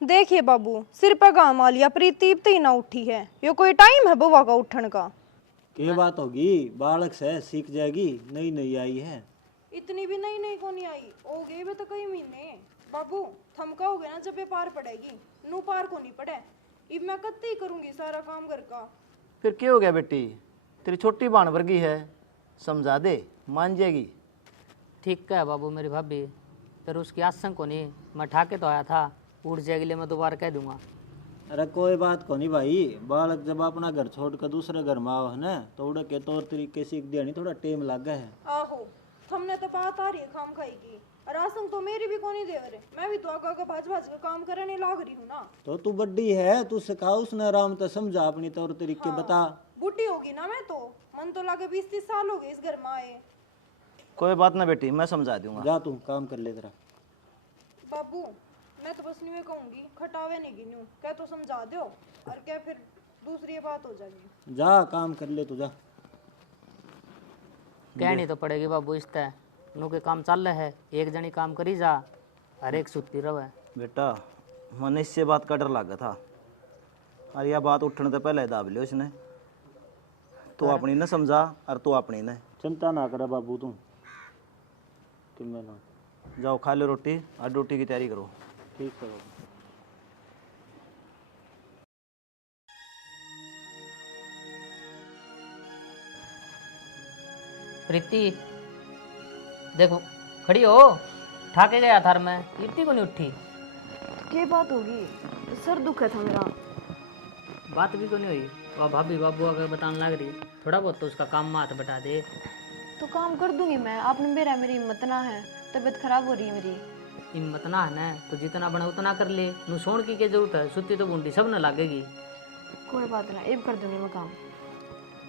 देखिए बाबू, सिर पे गाम आ लिया, प्रीति अब ही ना उठी है। ये कोई टाइम है बुआ का उठने का? ये बात होगी, बालक से सीख जाएगी, नई नई आई है। इतनी भी नई नई को नहीं आई, हो गए भी तो कई महीने। बाबू थमका हो गया ना, जब ये पार पड़ेगी नू पार को नहीं पड़े। अब मैं कत्ती करूंगी सारा काम घर का। फिर क्या हो गया बेटी, तेरी छोटी बहन वर्गी है, समझा दे, मान जाएगी। ठीक है बाबू मेरी भाभी, पर उसकी आशंक को नहीं, मैं ठाके तो आया था, उठ जाएगी ले मैं दोबारा कह दूंगा। अरे कोई बात को नहीं भाई, बालक जब अपना घर छोड़कर दूसरे घर में आओ है ना, तो उड़े के तौर तरीके सीख दिया नहीं, थोड़ा टेम लगा है। आहो, हमने तो बात आ रही है खाम खाई की, और आसंग तो मेरी भी कोनी दे रहे। मैं भी तो आगा का भाज भाज का काम करने लाग रही हूँ ना। तो तू बड्डी है, तू सिखा उसने आराम से समझा, अपनी तौर तरीके बता। बूढ़ी होगी ना मैं तो, मन तो लागे 20-30 साल हो गए इस घर में आए। कोई बात ना बेटी, मैं समझा दूंगा। जा तू काम कर ले जरा। बाबू मैं तो बस न्यू कहूंगी, खटावे नहीं गिनू, क्या तो समझा दो, और क्या फिर दूसरी बात हो जाएगी। जा काम कर ले तू, जा। कहनी तो पड़ेगी बाबू, इस तय नु के काम चल रहा है, एक जनी काम करी जा, हर एक सुती रहे। बेटा मन इससे बात का डर लगा था, और यह बात उठने से पहले दाब लियो इसने। तू अपनी न समझा और तू अपनी न। चिंता ना करे बाबू, तू तुम्हें ना। जाओ खा लो रोटी, और ड्यूटी की तैयारी करो। ठीक है बाबू। प्रीति देखो खड़ी हो, ठाके गया थार मैं, इतनी को नहीं उठी। क्या बात होगी? सर दुखा था मेरा। बात भी को नहीं हुई, वह भाभी बाबू अगर बताने लग रही, थोड़ा बहुत तो उसका काम में हाथ बटा दे। तो काम कर दूंगी मैं, आपने मेरी हिम्मत ना है, तबीयत खराब हो रही है मेरी। हिम्मत ना है ना तो जितना बना उतना कर ले, नु सोन की क्या जरूरत है, सुती तो बूंदी सब न लागेगी। कोई बात ना, अब कर दूंगी मैं काम।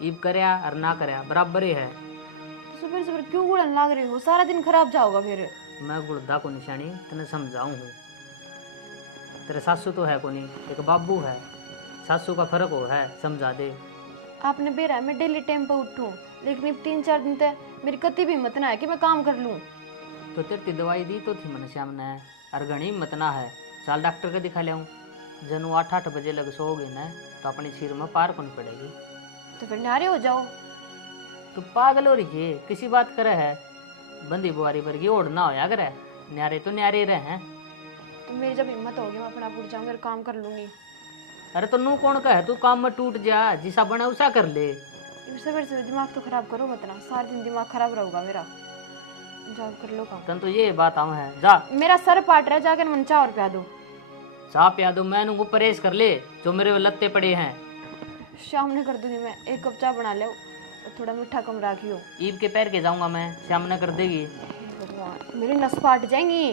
ईब करया और ना करया बराबर ही है। सुबह सुबह क्यों गुड़न लाग रही हो? सारा दिन खराब जाओगा फिर। मैं गुड़दा को निशानी तेने समझाऊं हूँ। तेरे सासू तो है को नहीं, एक बाबू है, सासू का फर्क हो है, समझा दे। आपने बेरा मैं डेली टाइम पे उठूं, लेकिन अब 3-4 दिन तक मेरी कति भी हिम्मत ना है कि मैं काम कर लूं। तो तेरी दवाई दी तो थी मन श्याम ने, और घनी हिम्मत ना है, साल डॉक्टर के दिखा लियाऊं। जनु 8-8 बजे लग सोओगे ना तो अपनी सिर में पार को नहीं पड़ेगी। तो फिर नारे हो जाओ। तो पागल हो रही है, किसी बात करे है, बंदी बुआरी वर्गी ओढ़ना होया करे, न्यारे तो न्यारे रहे हैं। तो मेरी जब हिम्मत होगी मैं अपना उठ जाऊंगी और काम कर लूंगी। अरे तो नू कौन का है, तू काम में टूट जा, जिसा बना उसा कर ले। सवेरे से दिमाग तो खराब करो मत ना, सारा दिन दिमाग खराब रहेगा मेरा। जाओ कर लो काम। तन तो ये बात आऊँ है, जा मेरा सर पाट रहा है, जाकर मन चाह और प्या दो। चाह पिया दो, मैं नु परहेज कर ले, जो मेरे लत्ते पड़े हैं। शाम ने कर दूंगी मैं, 1 कप चाय बना ले, थोड़ा मीठा कम राखियो। ईब के पैर के जाऊंगा मैं, श्याम ने कर देगी। भगवान मेरी नस पाट जाएंगी।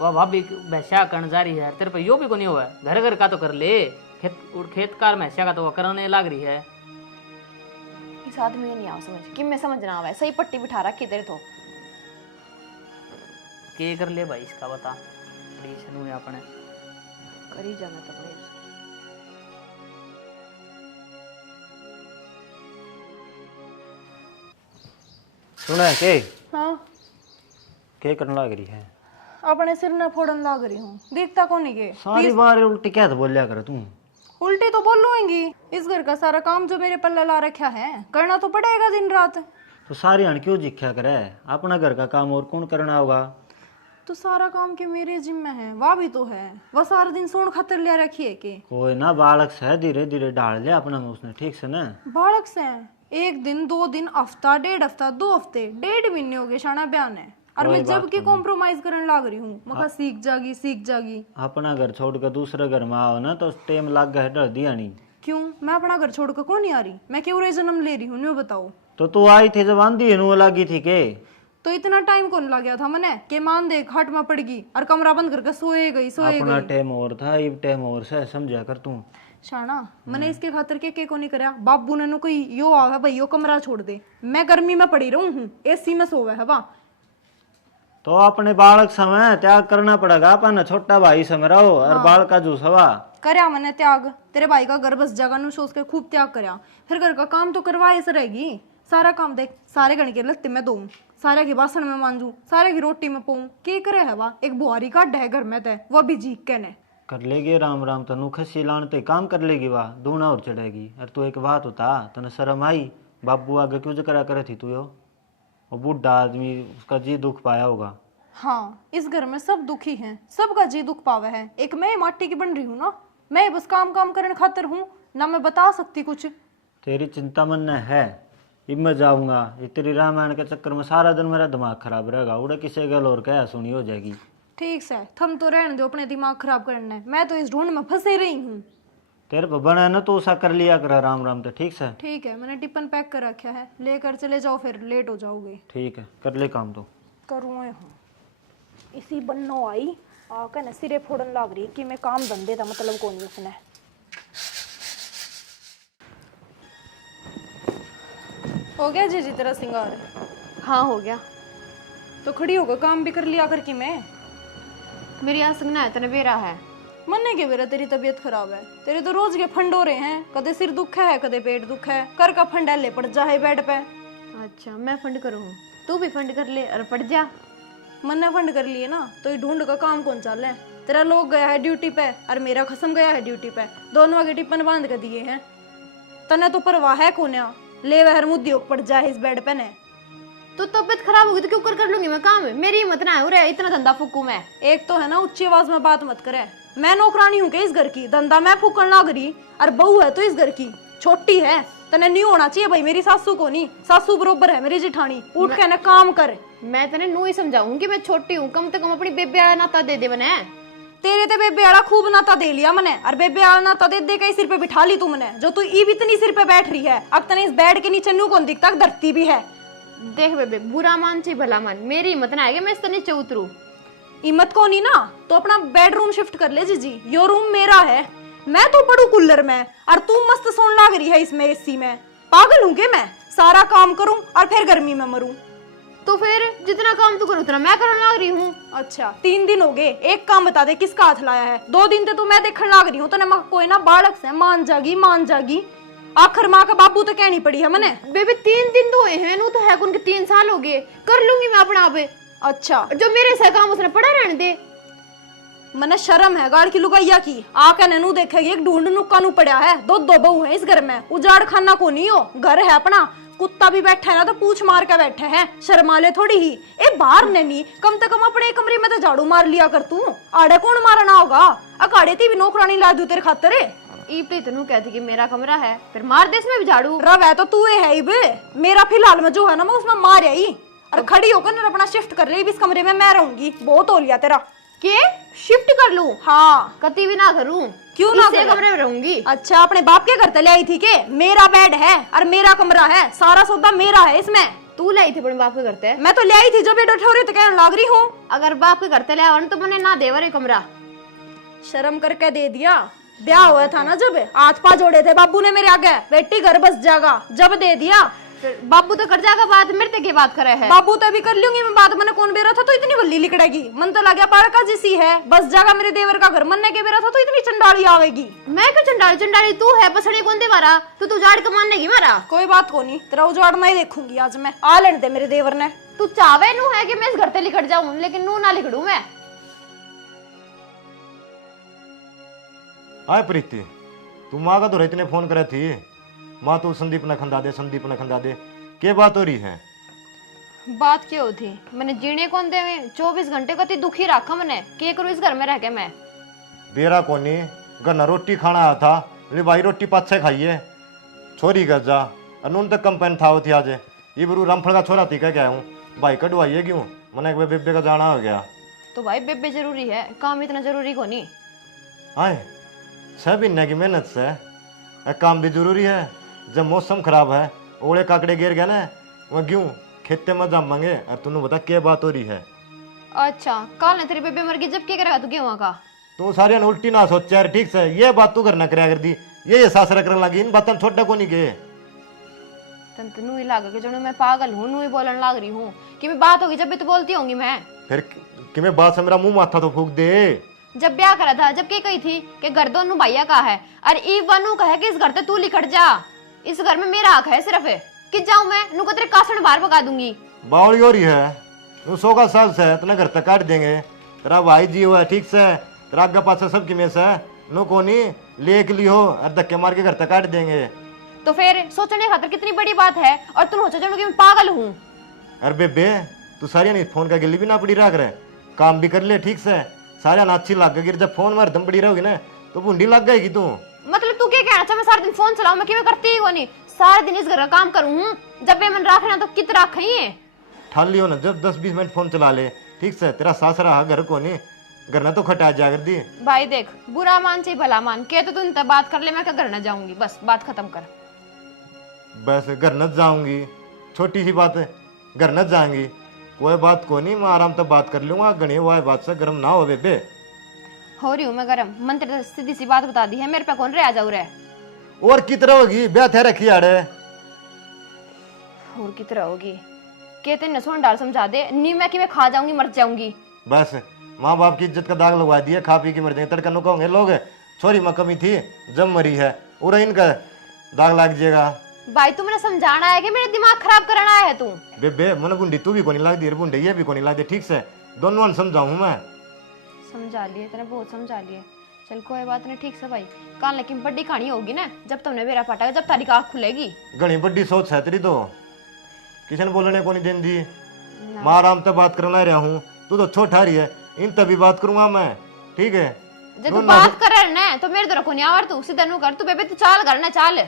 वह भाभी भैंसा कर्ण जा रही है, तेरे पे यो भी को नहीं हुआ, घर घर का तो कर ले, खेत कार भैंसा का तो करने लग रही है। इस आदमी ये नहीं आओ समझ कि मैं समझ ना आवे, सही पट्टी बिठा रखी तेरे तो। के कर ले भाई इसका बता, प्लीज नु अपने कर ही जाना तो बड़े। सुना है के हाँ के करने लग रही है? अपने सिर न फोड़न लाग रही हूँ, देखता कौन के? सारी बार उल्टी क्या तो बोलिया कर तू। उल्टी तो बोलूंगी, इस घर का सारा काम जो मेरे पल्ले ला रखा है करना तो पड़ेगा दिन रात। तो सारी हण क्यों जिख्या करे, अपना घर का काम और कौन करना होगा? तो सारा काम के मेरे जिम्मे है, वह भी तो है, वह सारा दिन सोन खातर ले रखी है के। कोई ना, बालक से धीरे धीरे डाल लिया अपना में उसने, ठीक से ना? बालक से 1 दिन 2 दिन हफ्ता 1.5 हफ्ता 2 हफ्ते 1.5 महीने हो गए शाना बयान है, और मैं जब की कॉम्प्रोमाइज करने लाग रही हूँ, मका सीख जागी। अपना घर छोड़ कर दूसरे घर में आओ ना तो टाइम लग गया, डर दिया नहीं। क्यों? मैं अपना घर छोड़ कर कौन नहीं आ रही, मैं क्यों रे जन्म ले रही हूँ, न्यू बताओ। तो तू आई थी जब आंधी नु लगी थी के? तो इतना टाइम कौन लग गया था मने के मान दे घाट में पड़ गई और कमरा बंद करके सोए गई। अपना टाइम और था, इब टाइम और से, समझा कर तू। शाना मैंने इसके खातिर के को नहीं करया, बाबू ने कोई यो आवे भाई यो कमरा छोड़ दे, मैं गर्मी में पड़ी रहूं हूँ, एसी में सोवे है वहाँ। तो अपने बालक समय त्याग करना पड़ेगा, अपन छोटा भाई समझाओ और बाल का जूस हवा करया मैंने त्याग, तेरे भाई का घर बस जगह नु सोच के खूब त्याग करया, फिर घर का काम तो करवाए से रहेगी। सारा काम देख, सारे गण के लत्ते में दूं, सारे के बासन में मांजू, सारे की रोटी में पाऊं, के करे है वा? एक बुआरी काट है घर में ते, वो भी जीक के ने। कर लेगी राम राम, तनु खसी लानते काम कर लेगी, वाह दूना और चढ़ेगी। अरे तू एक बात होता, तने शर्म आई? बाबू आगे क्यों जकरा करे थी तू यो? वो बूढ़ा आदमी, उसका जी दुख पाया होगा। हाँ, इस घर में सब दुखी हैं, सबका जी दुख पावा है। एक मैं माटी की बन रही हूँ ना, मैं बस काम काम करने खातिर हूँ ना, मैं बता सकती कुछ। तेरी चिंता मन ने है, अब मैं जाऊंगा। ये तेरी रामायण के चक्कर में सारा दिन मेरा दिमाग खराब रहेगा। उड़े किसी गल और क्या सुनी हो जाएगी। ठीक से थम तो रहने दो अपने दिमाग खराब करने, मैं तो इस ढूंढ में फंसे रही हूँ। तेरे पर बना है ना, तो ऐसा कर लिया कर राम राम। तो ठीक से? ठीक है, मैंने टिफिन पैक कर रखा है, लेकर चले जाओ, फिर लेट हो जाओगे। ठीक है, कर ले काम तो। करूँ हूँ इसी बन्नो आई आकर न सिरे फोड़न लाग रही कि मैं काम धंधे था मतलब कौन उसने। हो गया जी तेरा सिंगार? हाँ हो गया। तो खड़ी होकर काम भी कर लिया कर कि मैं। मेरी यहाँ संगना है तने बेरा है। मन्ने के बेरा तेरी तबीयत खराब है, तेरे तो रोज के फंड हो रहे हैं, कदे सिर दुख है कदे पेट दुख है, कर का फंड ले पड़ जा है बेड पे। अच्छा मैं फंड करूँ, तू भी फंड कर ले और पड़ जा। मन्ने फंड कर लिए ना, तो ये ढूंढ का काम कौन चाल है? तेरा लोग गया है ड्यूटी पे और मेरा खसम गया है ड्यूटी पे, दोनों आगे टिप्पन बांध कर दिए हैं। तने तो परवाह है कोन्या, ले वह मुद्दी पड़ जाए इस बेड पे ने। तो तबीयत खराब होगी तो क्यों कर लूंगी मैं काम? मेरी हिम्मत ना है उरे इतना धंधा फूकू मैं। एक तो है ना ऊंची आवाज में बात मत करे, मैं नौकरानी हूँ के इस घर की, धंधा मैं फूकन लाग रही, और बहू है तो इस घर की छोटी है। तने नहीं होना चाहिए भाई, मेरी सासू को नहीं, सासू बरोबर है मेरी जिठानी, उठ के ना काम कर। मैं तने नू ही समझाऊं कि मैं छोटी हूँ, कम से कम अपनी बेबे वाला नाता दे दे बने। तेरे ते बेबे आड़ा खूब नाता दे लिया मैंने, और बेबे आड़ा नाता दे दे के सिर पे बिठा ली तुमने, जो तू ई इतनी सिर पे बैठ रही है। अब तने इस बेड के नीचे नू कौन दिखता, धरती भी है। देख बेबे, बुरा मान चाहिए भला मान, मेरी हिम्मत ना है मैं इस नीचे उतरू। हिम्मत को नहीं ना तो अपना बेडरूम शिफ्ट कर ले जीजी, यो रूम मेरा है, मैं तो पढ़ू कूलर में और तू मस्त सोन लाग रही है इसमें एसी में। पागल हूँ के मैं, सारा काम करूं और फिर गर्मी में मरूं। तो फिर जितना काम तू कर उतना मैं करने लग रही हूँ। अच्छा 3 दिन हो गए, एक काम बता दे किसका हाथ लाया है? 2 दिन तो मैं देखने लग रही हूँ, तो मैं कोई ना बालक से मान जागी। आखिर माँ का बाबू तो कहनी पड़ी है मैंने। बेबे 3 दिन तो हुए हैं, नू तो है उनके 3 साल हो गए, कर लूंगी मैं अपना आप। अच्छा जो मेरे से काम उसने पड़ा रहने दे। मने शर्म है गाड़ की लुगाइया की, आके ननू देखेगी एक ढूंढ नुक्का नू पड़ा है, 2 बहू है इस घर में, उजाड़ खाना को नहीं हो, घर है अपना, कुत्ता भी बैठा है ना तो पूछ मार के बैठे हैं, शर्माले थोड़ी ही। ए बाहर नहीं, कम से कम अपने कमरे में तो झाड़ू मार लिया कर तू, आड़े कौन मारना होगा? अकाड़े थी भी नौकरानी ला दू तेरे खातर। ईपली तनु कहती कि मेरा कमरा है, फिर मार दे इसमें भी झाड़ू। रव है तो तू है इब, मेरा फिलहाल में जो है ना मैं उसमें मार आई, और खड़ी होकर अपना शिफ्ट कर ले, इस कमरे में मैं रहूंगी, बहुत हो लिया तेरा। के शिफ्ट कर लूं? हाँ कति भी ना करूं। क्यों ना इसी कमरे में रहूंगी। अच्छा अपने बाप के घर तले आई थी के? मेरा बेड है और मेरा कमरा है, सारा सौदा मेरा है इसमें। तू लाई थी अपने बाप के घर ते? मैं तो ले आई थी जब बेड उठा रही तो कहने लग रही हूँ। अगर बाप के घर ते ले आवन तो मैंने ना देवर कमरा। शर्म करके दे दिया, ब्याह हुआ था ना जब, हाथ पा जोड़े थे बाबू ने मेरे आगे, बेटी घर बस जागा, जब दे दिया। फिर बाबू तो कर जाएगा बात, मेरे ते की बात करे है? बाबू तो अभी कर लूंगी मैं बात, मैंने कौन बेरा था तो इतनी बल्ली लिकड़ेगी, मन तो लग गया पारका जैसी है, बस जागा मेरे देवर का घर, मनने के बेरा था तो इतनी चंडाली आवेगी। मैं क्यों चंडाली? चंडाली तू है, पसड़ी कौन दे मारा? तू उजाड़ के मारने की मारा। कोई बात को नहीं, तेरा उजाड़ना ही देखूंगी आज मैं, आ लेने दे मेरे देवर ने। तू चावे नू है कि मैं इस घर ते लिखट जाऊं, लेकिन नू ना लिखड़ू मैं। आए प्रीति, तू माँ का तो इतने फोन करे थी, माँ तू संदीप न खंदा दे, संदीप न खंदा दे, के बात हो रही है? बात क्या होती, मैंने जीने कौन दे में 24 घंटे कति दुखी रखा मैंने, के करूं इस घर में रह के मैं? बेरा कोनी घर न रोटी खाना आया था, ले भाई रोटी पाछे खाइए, छोरी घर जा, अनून तक कंपेन था थी आज, ये बरू रामफल का छोरा थी क्या हूँ, भाई कटवाइए क्यों, मैंने एक बेबे का जाना हो गया। तो भाई बेबे जरूरी है, काम इतना जरूरी को नहीं। आए 6 महीने की मेहनत से काम भी जरूरी है, जब मौसम खराब है, ओले काकड़े गिर गए ना, वह क्यों खेते में जामेंगे, और तूने बता क्या बात हो रही है? अच्छा कल ने तेरी बेबे मर गई, जब क्या करेगा तू गेहूं का? तो सारे उल्टी ना सोच यार, ठीक से ये बात तू करना कराया कर दी, ये सासरा करने लगी, इन बातों छोटा को नहीं गए। तंत नू ही लागा कि जो मैं पागल हूँ, नू ही बोलने लग रही हूँ कि मैं बात होगी जब भी तो बोलती होंगी मैं। फिर कि मैं बात से मेरा मुंह माथा तो फूक दे। जब ब्याह करा था जब क्या कही थी कि घर दोनों भैया का है, और ई वनु कहे कि इस घर ते तू लिखट जा, इस घर में मेरा हक है सिर्फ, कि जाऊं मैं नू तेरे कासण बाहर पका दूंगी। बावली हो रही है, तू 100 का साल से इतना घर तक काट देंगे, तेरा भाई जी हुआ ठीक से, तेरा आगे पाछे सबकी में से नो कोनी लेक लियो और धक्के मार के घर तक काट देंगे। तो फिर सोचने खातर कितनी बड़ी बात है, और तुम सोचो कि मैं पागल हूँ। अरे बेबे तू सारिया नहीं फोन का गिल्ली भी ना पड़ी रख रहे, काम भी कर ले ठीक से, सारिया ना अच्छी लग गई। जब फोन में हरदम पड़ी रहोगी ना तो बूंदी लग जाएगी तू। मतलब तू क्या कहना चाह, मैं सारा दिन फोन चलाऊं? मैं क्यों करती ही नहीं, सारा दिन इस घर का काम करूँ। जब भी मन रखना तो कित रख है ठान लियो ना, जब 10-20 मिनट फोन चला ले ठीक से। तेरा सास रहा घर को नहीं, घर ना तो खटा जा कर दी। भाई देख, बुरा मान चाहे भला मान के तो तुम तब बात कर ले, मैं क्या घर न जाऊंगी, बस बात खत्म कर। बस घर न जाऊंगी, छोटी सी बात है, घर न जाएंगी, कोई बात को नहीं, मैं आराम तक बात कर लूंगा। गणी हुआ बात से गर्म ना हो बेबे। हो रही हूँ मैं गरम, मन तेरे से सीधी सी बात बता दी है, मेरे पे कौन रह जाऊ रे। और कितना होगी ब्याह थे रखी आड़े, और कितना होगी कहते न सुन डाल समझा दे, नी मैं कि मैं खा जाऊंगी मर जाऊंगी। बस माँ बाप की इज्जत का दाग लगवा दिया, खा पी के मर जाएंगे। तड़का नुकाओगे लोग, छोरी माँ कमी थी जब मरी है, और इनका दाग लग जाएगा। भाई तू मैंने समझाना है कि मेरा दिमाग खराब कराना है तू? बेबे मन बुंडी तू भी को नहीं लग दी, बुंडे ये भी को नहीं लग दी ठीक से, दोनों समझाऊं मैं। समझा लिए तेने, बहुत समझा लिए, चल कोई बात नहीं, ठीक से भाई। काल लेकिन बड़ी कहानी होगी ना जब तुमने मेरा पटागा, जब तारीख आँख खुलेगी। घनी बड़ी सोच है तेरी, तो किसी ने बोलने को नहीं देन दी। माँ आराम तक बात करना रहा हूँ, तू तो छोटा रही है, इन तभी बात करूंगा मैं ठीक है। जब तू बात कर रहा है तो मेरे तरह को नहीं आवर, तू सीधा नु कर, तू बेबे तू चाल करना चाल।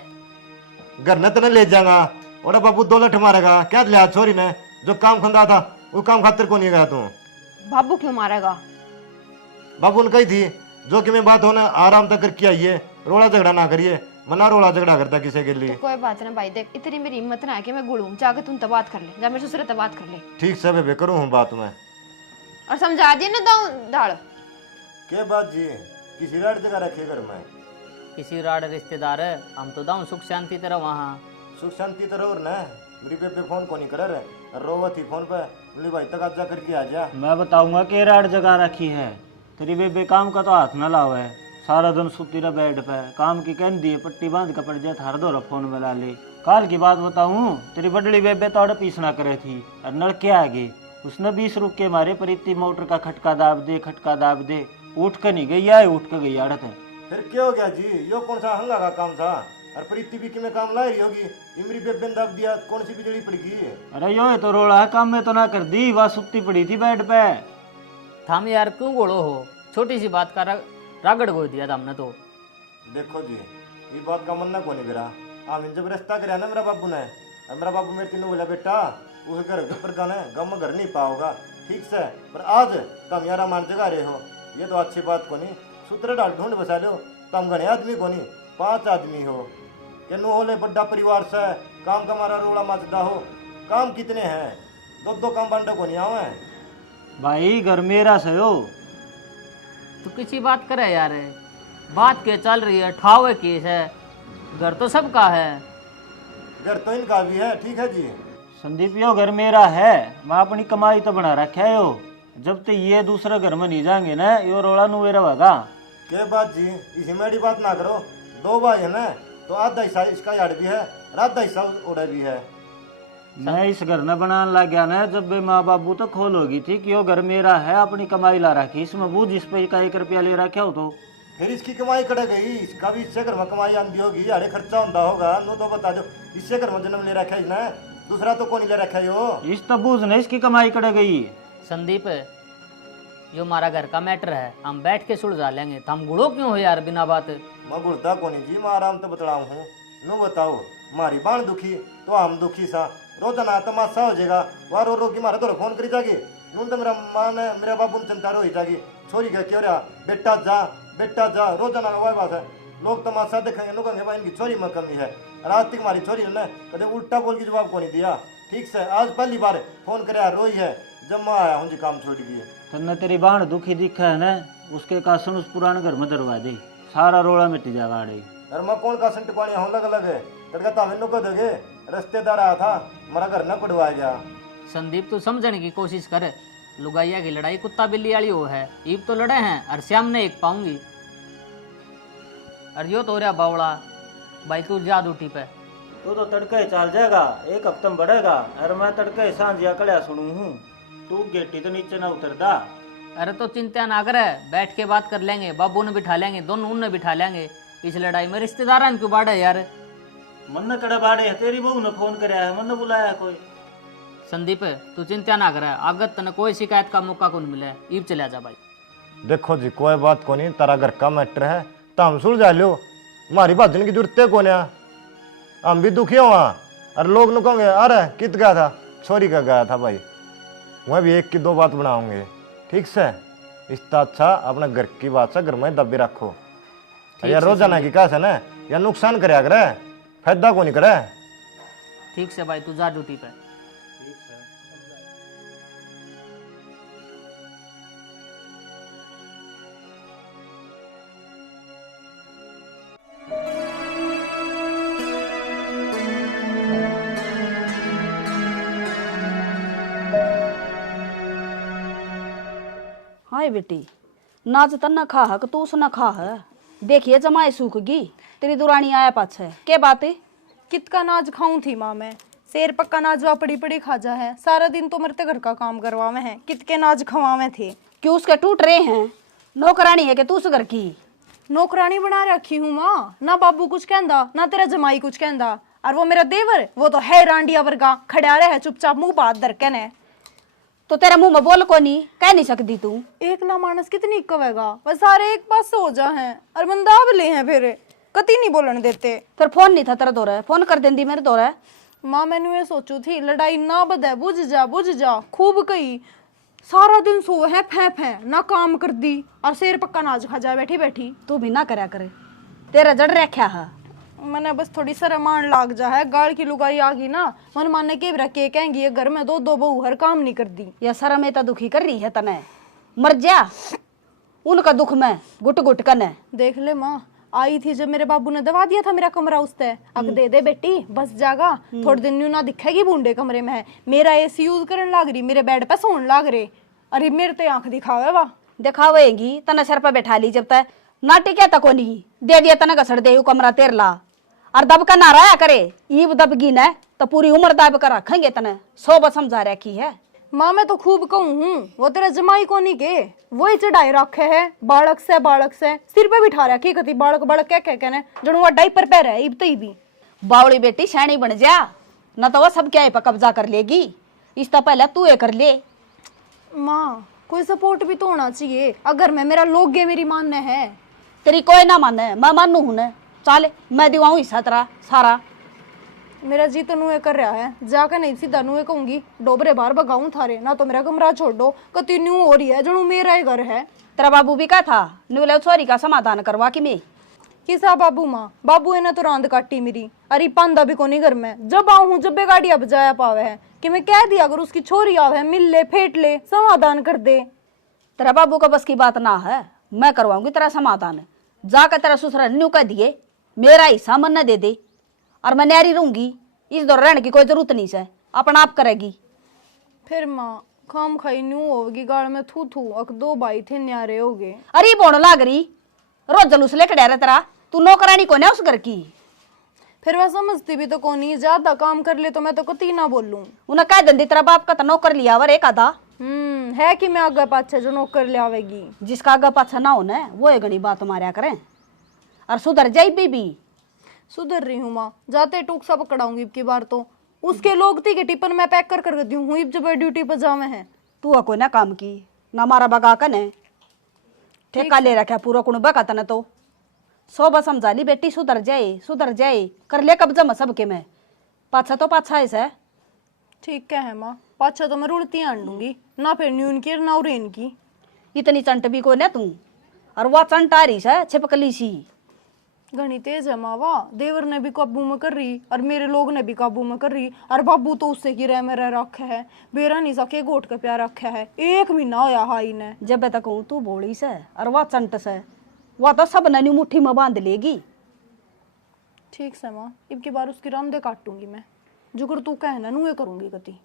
घर न तो ले जाऊंगा, और बाबू 2 लठ मारेगा क्या लिया छोरी ने, जो काम खंदा था वो काम खातिर को नहीं गया तू। बाबू क्यों मारेगा? बाबू ने कही थी जो कि मैं बात होना आराम तक करके आइए, रोड़ा झगड़ा ना करिए, मना रोड़ा झगड़ा करता किसी के लिए। तो कोई बात ना भाई, देख इतनी मेरी हिम्मत ना है कि मैं गुड़ूं, जाके तुम तो बात कर ले, जा मेरे ससुर तो बात कर ले। ठीक से बेबे करूँ हूँ बात में, और समझा दिए ना दाल। के बात जी किसी रात जगह रखे घर में, किसी राड रिश्तेदार है, हम तो दाऊं सुख शांति तरह वहाँ। सुख शांति तरह और ना मेरी बेबे फोन को नहीं करे रोवा थी फोन पे, बोली भाई तक आज जा करके आ जा। मैं बताऊंगा कि राड जगह रखी है, तेरी बेबे काम का तो हाथ न लावे है, सारा दिन सुती रह बेड पे, काम की कह दी पट्टी बांध के पड़ जाए थार दो फोन में ला ले। काल की बात बताऊं, तेरी बडली बेबे तो पीसना करे थी और नलके आ गई, उसने 20 रुक के मारे पर इतनी मोटर का खटका दाब दे, उठ कर नहीं गई, आए उठ कर गई आड़त है। फिर क्या हो गया जी, यो कौन सा हंगा का काम था, और प्रीति भी में काम लाई रही होगी, इमरी बेबे ने दाब दिया, कौन सी बिजली पड़ गई। अरे यो है तो रोड़ा है, काम में तो ना कर दी, वह सुती पड़ी थी बेड पे। थाम यार क्यों गोड़ो हो, छोटी सी बात का रागड़ गोड़ दिया था हमने तो। देखो जी ये बात का मन ना को नहीं मेरा, आमिन जब रिश्ता कराया ना मेरा बाबू ने, और मेरा बाबू मेरे तीनों बोला बेटा उस घर के प्रधान है, गम घर नहीं पाओगा ठीक से, पर आज तुम यारा मान जगा रहे हो, ये तो अच्छी बात को नहीं। सूत्र डाल ढूंढ बसा लो, तुम घने आदमी को नहीं 5 आदमी हो, कि नो होले बड़ा परिवार से काम का मारा रोड़ा मचदा हो, काम कितने हैं, 2 काम बांटा को नहीं आवे भाई घर मेरा से हो। तू किसी बात करे यार, बात के चल रही है, ठावे केस है, घर तो सबका है। घर तो इनका भी है ठीक है जी। संदीप यो घर मेरा है, मैं अपनी कमाई तो बना रखा है यो, जब तक ये दूसरे घर में नहीं जाएंगे ना यो रोड़ा नुए रहेगा। के बात जी इसी मेरी बात ना करो, 2 भाई है ना, तो आधा हिस्सा इसका यार भी है और आधा हिस्सा उड़ा भी है। मैं इस घर न बनाने लग गया ना, जब भी माँ बाबू तो खोल होगी थी कि यो घर मेरा है, अपनी कमाई ला रखी, इसमें बूझ इस पे का 1 रुपया ले रखे हो तो फिर इसकी कमाई कट गई, इसका भी इससे घर में कमाई आंदी होगी, यारे खर्चा होता होगा, नो तो बता दो इससे घर में जन्म ले रखा है ना, दूसरा तो कौन ले रखा है यो। इस तो बूझ नहीं इसकी कमाई कट गई। संदीप जो हमारा घर का मैटर है, हम बैठ के सुलझा लेंगे, तो हम गुड़ो क्यों हो यार बिना बात। मैं गुड़ता को नहीं जी, मैं आराम तो बतलाऊ हूँ। नो बताओ मारी बाण दुखी तो हम दुखी सा, रोजाना तमाशा हो जाएगा, वह रो रो की मारे तो फोन करी जागी, नून तो मेरा माँ ने मेरा बाबू ने चिंता रो ही जागी, छोरी का क्यों रहा बेटा जा, रोजाना वही बात है, लोग तमाशा देखेंगे, लोग कहेंगे भाई इनकी छोरी में कमी है, रात तक हमारी छोरी ने कदे उल्टा बोल के जवाब को नहीं दिया ठीक से, आज पहली बार फोन कराया रोई है, जब मैं आया हूँ जी काम छोड़ गई। तन्ने तेरी बाण दुखी दिखा है ना, उसके कारण उस पुराने घर में दरवा दे, सारा रोड़ा मिट जाएगा आड़े। अरे मैं कौन का संट पानी हूँ अलग है, तड़का तावे नो को दोगे, रिश्तेदार आया था मेरा घर न पड़वाया गया। संदीप तू समझने की कोशिश कर, लुगाइया की लड़ाई कुत्ता बिल्ली वाली हो है, ईब तो लड़े हैं और श्याम ने एक पाऊंगी, और यो तो रहा बावड़ा भाई तू जा ड्यूटी पे। तो तड़के चल जाएगा, 1 हफ्ते में बढ़ेगा, अरे मैं तड़के सांझिया कलिया सुनू हूँ, तू गेटी तो नीचे ना उतरदा, अरे तो चिंता ना करे, बैठ के बात कर लेंगे, बाबू ने बिठा लेंगे, दोनों उन्हें बिठा लेंगे। इस लड़ाई में रिश्तेदार क्यों बाढ़ है यार। मन ने कड़े बाड़े है, तेरी बहू ने फोन कराया है, मन ने बुलाया है कोई। संदीप तू चिंता ना करे, आगत तने कोई शिकायत का मौका कौन मिले, ईब चले जा भाई। देखो जी कोई बात को नहीं, तारा घर का मैटर है तो हम सुलझा लो, हमारी भाजन की जरूरत है कौन है। हम भी दुखी हुआ और लोग न कहोगे अरे कित गया था, छोरी का गया था भाई। वह भी एक की दो बात बनाओगे, ठीक से। इससे अच्छा अपने घर की बात से घर में दबी रखो। यार रोजाना की कैसे ना या नुकसान करे करे, फायदा को नहीं करे। ठीक से भाई, तू जा ड्यूटी पे। हाय बेटी, नाच तन्ना खा है कि तू उसना खा है। देखिए जमाए सूख गई, तेरी दुरानी आया पाछे के बात है। कित का नाज खाऊं थी माँ मैं, शेर पक्का नाजवा पड़ी पड़ी खाजा है, सारा दिन तो मरते घर का काम करवावे हैं, कित के नाज खवावे थे। क्यों उसके टूट रहे हैं, नौकरानी है कि तू उस घर की। नौकरानी बना रखी हूँ माँ, ना बाबू कुछ कहंदा ना तेरा जमाई कुछ कहंदा, और वो मेरा देवर वो तो है रांडिया वर्गा, खड़ा रहे चुपचाप मुंह बात दरके ने। तो तेरा मुंह में बोल को नहीं कह नहीं सकती तू। एकला मानस कितनी कवेगा, बस सारे एक पास हो जा हैं और मंदाब ले हैं, फिर कति नहीं बोलन देते। फिर फोन नहीं था तेरा दौरा, फोन कर देंदी मेरे दौरा। माँ मैंने ये सोचू थी लड़ाई ना बदे, बुझ जा खूब कही, सारा दिन सो है फै ना काम कर दी और शेर पक्का नाज खा जाए बैठी बैठी। तू भी ना करया करे, तेरा जड़ रखा है। मैंने बस थोड़ी शर्मान लाग जा है, गाड़ की लुगाई आ गई ना, मन माने के रखे कहेंगी ये घर में दो दो बहू हर काम नहीं कर दी। या शर्म में तो दुखी कर रही है तने, मर जा उनका दुख में गुट गुट कने। देख ले माँ, आई थी जब मेरे बाबू ने दबा दिया था मेरा कमरा उससे, अब दे दे बेटी बस जागा, थोड़े दिन न्यू ना दिखेगी बूंडे कमरे में है, मेरा एसी यूज करने लाग रही, मेरे बेड पे सोने लाग रहे, अरे मेरे तो आंख दिखावे वा। दिखावेगी तना सर पर बैठा ली, जब तक नाटी क्या तको नहीं दे दिया तना घसड़ दे कमरा तेर ला, और दब का ना रहा करे, ईब दबगी न तो पूरी उम्र दब कर रखेंगे तने, सो बस समझा रखी है। माँ मैं तो खूब कहूँ हूँ, वो तेरा जमाई को नहीं के वही चढ़ाई रखे है, बालक से सिर पे बिठा रखी, कति बालक बालक क्या कह कहने जणु वो डाइपर पे रहे इब तो भी। बावड़ी बेटी शैनी बन जा, न तो वो सब क्या पर कब्जा कर लेगी, इससे पहले तू ये कर ले। माँ कोई सपोर्ट भी तो होना चाहिए, अगर मैं मेरा लोग गे मेरी मानने है। तेरी कोई ना माने, मैं मानू हूं न, चल मैं दिवाऊं हिस्सा तेरा सारा। मेरा जी तो नुए कर रहा है, जाकर नहीं सीधा नुए कहूंगी डोबरे बाहर भगाऊं थारे, ना तो मेरा कमरा छोड़ दो, कति न्यू हो रही है जणु मेरा ही घर है। तेरा बाबू भी क्या था नुले छोरी का समाधान करवा कि मैं किसा बाबू माँ, बाबू ने तो रांद काटी मेरी, अरे पांदा भी कोनी घर में, जब आऊं जब गाड़िया बजाया पावे है कि मैं कह दिया अगर उसकी छोरी आवे मिल ले फेंट ले समाधान कर दे। तेरा बाबू का बस की बात ना है, मैं करवाऊंगी तेरा समाधान, जाकर तेरा ससुरा न्यू कह दिए मेरा हिस्सा मन न दे दे, और मैं न्यारी रहूंगी, इस दौर रहने की कोई जरूरत नहीं है, अपना आप करेगी। फिर माँ खाम खाई न्यू होगी गाड़ में थू थू, अक दो भाई थे न्यारे हो गए। अरे बोन लाग रही रोज जलूस लेकर डे रहा तेरा, तू नौकरानी कौन है उस घर की। फिर वह समझती भी तो कौन ही, ज्यादा काम कर ले तो मैं तो कती ना बोलूं। उन्हें कह देंदी तेरा बाप का तो नौकर लिया वर एक आधा। है कि मैं आगे पाछे जो नौकर ले आवेगी, जिसका आगे पाछा ना होना वो एक घनी बात मारिया करें, और सुधर जाई बीबी। सुधर रही हूँ माँ, जाते टूक सा पकड़ाऊंगी अब की बार तो, उसके लोग थी कि टिफिन मैं पैक कर दी हूँ जब ड्यूटी पर जावे हैं। तू कोई ना काम की ना मारा बगा कने ठेका ले रखा पूरा कुण बका तने तो सो बस समझा ली बेटी, सुधर जाए कर ले कब्जा में सबके में, पाछा तो पाछा है। ठीक है माँ, पाछा तो मैं रुड़ती आन लूंगी ना, फिर न्यून की ना उरेन की। इतनी चंट भी कोई ना तू, और वह चंट आ रही है छिपकली सी, घनी तेज है माँ, वाह देवर ने भी काबू में कर रही और मेरे लोग ने भी काबू में कर रही, और बाबू तो उससे की रह में रह रखा है, बेरा नहीं सके गोट का प्यार रखा है, 1 महीना होया हाई ने। जब तक हूँ तू बोली से और वह चंट से, वह तो सब ननी मुट्ठी में बांध लेगी। ठीक से माँ, अब की बार उसकी रामदे काटूंगी मैं, जुगर तू कहना नुए करूंगी कति।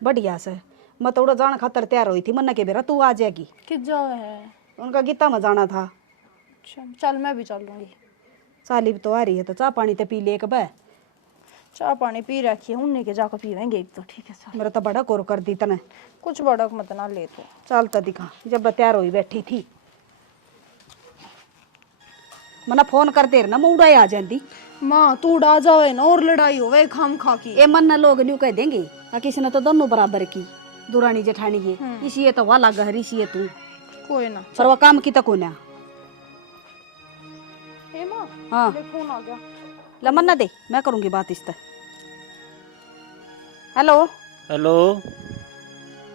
बढ़िया से मैं थोड़ा जान खातर तैयार हुई थी, मन्ना के बेरा तू आ जाएगी। किस जावे है? उनका गीता में जाना था। अच्छा चल मैं भी चल लूंगी। साली तो आ रही है तो चाह पानी तो पी ले एक बे। चाय पानी पी रखी है, उन्हीं के जाकर पीवेंगे एक तो। ठीक है सर। मेरा तो बड़ा कोर कर दी तने। कुछ बड़क मत ना ले तो। चल तो दिखा, जब तैयार हुई बैठी थी मना फोन कर देर ना मुड़ा आ जाती। माँ तू उड़ा जावे ना और लड़ाई होवे खाम खा की। ए मन ना लोग न्यू कह देंगे किसी ने तो दोनों बराबर की, दुरानी जेठानी ये इसी ये तो वाला गहरी सी है तू, कोई ना। पर वो काम की तो कोना। ए माँ हाँ देख फोन आ गया। लमन ना दे, मैं करूंगी बात इस तरह। हेलो हेलो,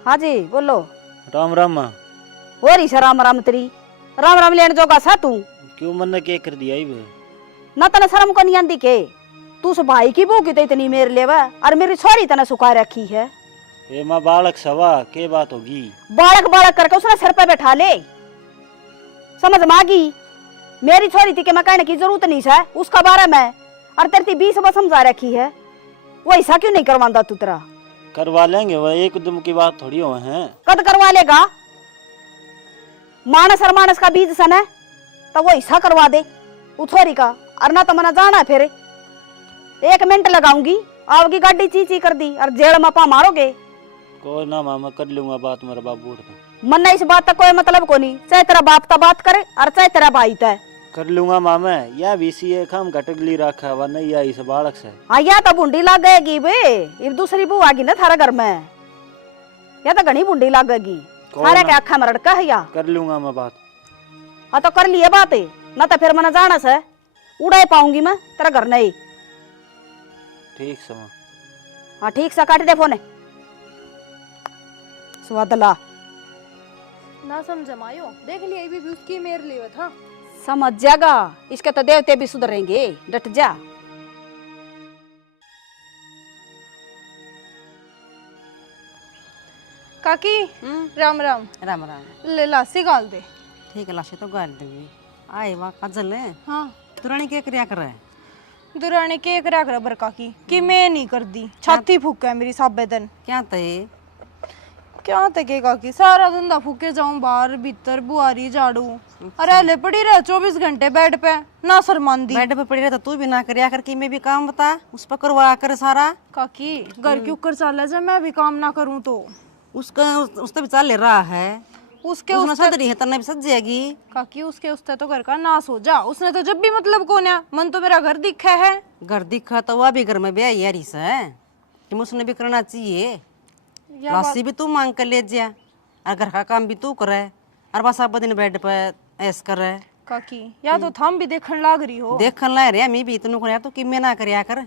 हाँ जी बोलो। राम राम माँ। हो रही सा राम राम तेरी, राम राम लेने जोगा सा तू। क्यों मन ने क्या कर दिया ही ना तने शर्म को नहीं आंदी के, तू उस भाई की बहू की तो इतनी मेरे लेवा और मेरी छोरी तने सुखा रखी है। ए माँ बालक सवा के बात होगी? बालक बालक करके उसने सर पे बैठा ले, समझ मागी। मेरी छोरी थी कि मैं कहने की जरूरत नहीं है उसका बारे में, और तेरी 20 बार समझा रखी है, वो ऐसा क्यों नहीं करवांदा तू तेरा? करवा लेंगे, वह एक दम की बात थोड़ी हो है। कद करवा लेगा? मानस और मानस का बीज सन है तो वो ऐसा करवा दे उथोरी का, और ना तो मना जाना है। फिर 1 मिनट लगाऊंगी, आओगी गाड़ी ची कर दी और जेल में पा मारोगे। कोई ना माँ, मैं कर लूंगा बात, मेरा बाप बूढ़ था। मन इस बात का कोई मतलब को नहीं, चाहे तेरा बाप ता बात करे और चाहे तेरा भाई ता। कर लूंगा माँ मैं, या बीसी है खाम घटगली रखा हुआ नहीं आई से बालक से। हाँ या तो बूंदी लग गएगी बे, ये दूसरी बू आगी ना थारा घर में, या तो घनी बूंदी लगेगी थारे के आखा में रड़का है। या कर लूंगा मैं बात। हाँ तो कर लिए बात, ना तो फिर मना जाना से उड़ाई पाऊंगी मैं तेरा घर नहीं। ठीक से माँ। हाँ ठीक से काट दे फोन। स्वादला ना समझ मायो, देख लिया ये भी उसकी मेरे लिए था। समझ जाएगा, इसके तो देवते भी सुधरेंगे, डट जा। काकी राम राम। राम राम। ले लासी गाल दे। ठीक है लाशे तो गाल देंगे। आए वाह काजल है। हाँ तुरानी क्या कर्या कर रहा है? दुरानी के करा कर बर काकी कि मैं नहीं कर दी, छाती फूक है मेरी साबे दिन। क्या थे? क्या तके काकी सारा धंधा फूके जाऊं बाहर भीतर बुआरी झाड़ू, अरे ले पड़ी रह 24 घंटे बेड पे ना शर्मांदी। बेड पे पड़ी रहे तो तू भी ना कर्या कर, कि मैं भी काम बता उस पर करवा कर सारा। काकी घर के ऊपर चल जा, मैं भी काम ना करूं तो उसका उससे भी चाल ले रहा है, उसके उसने उसते सद रही है तन्ने भी सज जाएगी। काकी उसके उसते तो घर का नाश हो जा, उसने तो जब भी मतलब को ना मन तो मेरा घर दिखा है। घर दिखा तो वह भी घर में ब्याह यारी से कि उसने भी करना चाहिए। लासी भी तू मांग कर ले जा, और घर का काम भी तू करे, और बस आप दिन बेड पे ऐस करे। काकी या तो थम भी देखने लाग रही हो। देखन ला रहे मैं भी इतनू कर, तो कि मैं ना करया कर,